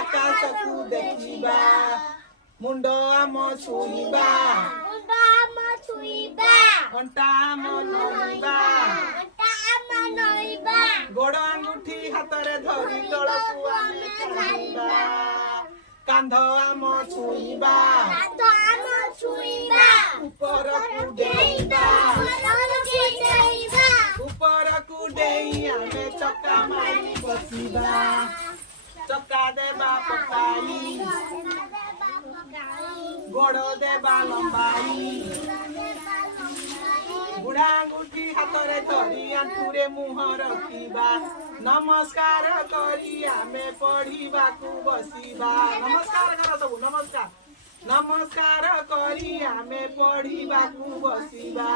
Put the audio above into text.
ଆକାଶକୁ ଦେଖିବା ମୁଣ୍ଡ ଆମ ଛୁଇଁବା ଅଣ୍ଟା ଆମ ନଇଁବା ଗୋଡ଼ ଆଙ୍ଗୁଠି ହାତରେ ଧରି ତଳକୁ ଆମେ ଚାଲିବା କାନ୍ଧ ଆମ ଛୁଇଁବା ଉପରକୁ ଡେଇଁ ଆମେ ଚକା ମାରି ବସିବା ଚକା ଦେବା ପକାଇ ଗୋଡ଼ ଦେବା ଲମ୍ବାଇ ବୁଢ଼ା ଆଙ୍ଗୁଠି ହାତରେ ଧରି ଆଣ୍ଠୁରେ ମୁହଁ ରଖିବା ନମସ୍କାର କରି ଆମେ ପଢ଼ିବାକୁ ବସିବା ନମସ୍କାର କର ସବୁ ନମସ୍କାର କରି ଆମେ ପଢ଼ିବାକୁ ବସିବା।